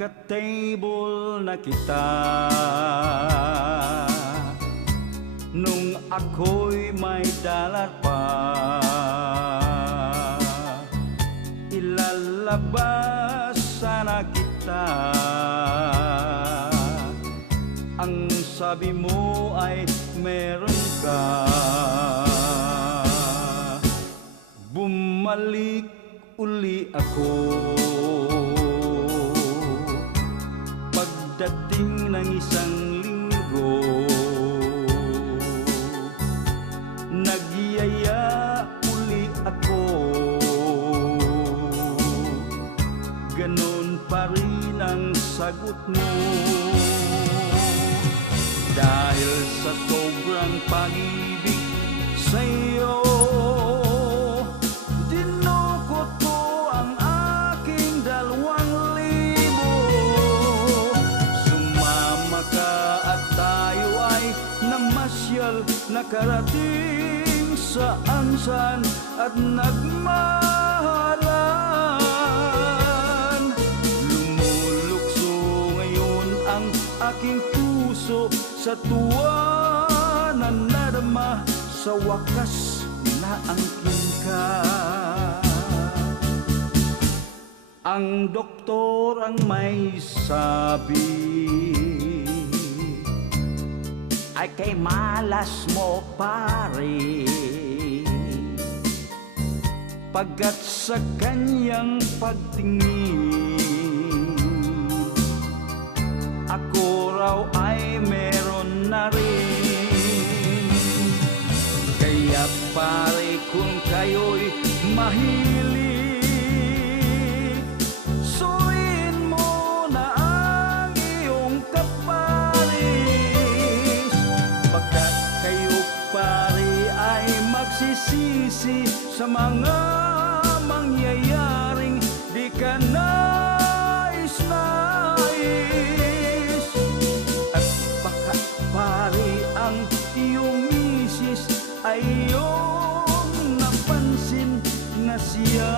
Nagka-table na kita nung ako'y may dalar pa. Ilalabas sana kita, ang sabi mo ay meron ka. Bumalik uli ako pagdating ng isang linggo. Nagyaya uli ako, ganon pa rin ang sagot mo. Dahil sa sobrang pag-ibig sa'yo, dinukot ko ang aking 2,000. Sumama ka at tayo ay namasyal, nakarating saan-saan at nagmahalan. Lumulukso ngayon ang aking puso sa tuwa na nadama, sa wakas naangkin ka. Ang doktor ang may sabi ay kay malas mo pare, pagkat sa kanyang pagtingin ako raw ay meron na rin. Kaya pare kung kayo'y mahilig, suriin mo na ang iyong kaparis, pagkat kayo pare ay magsisisi sa mga mangyayaring di ka nais-nais. At baka pare ang iyong misis ay iyong napansin na siya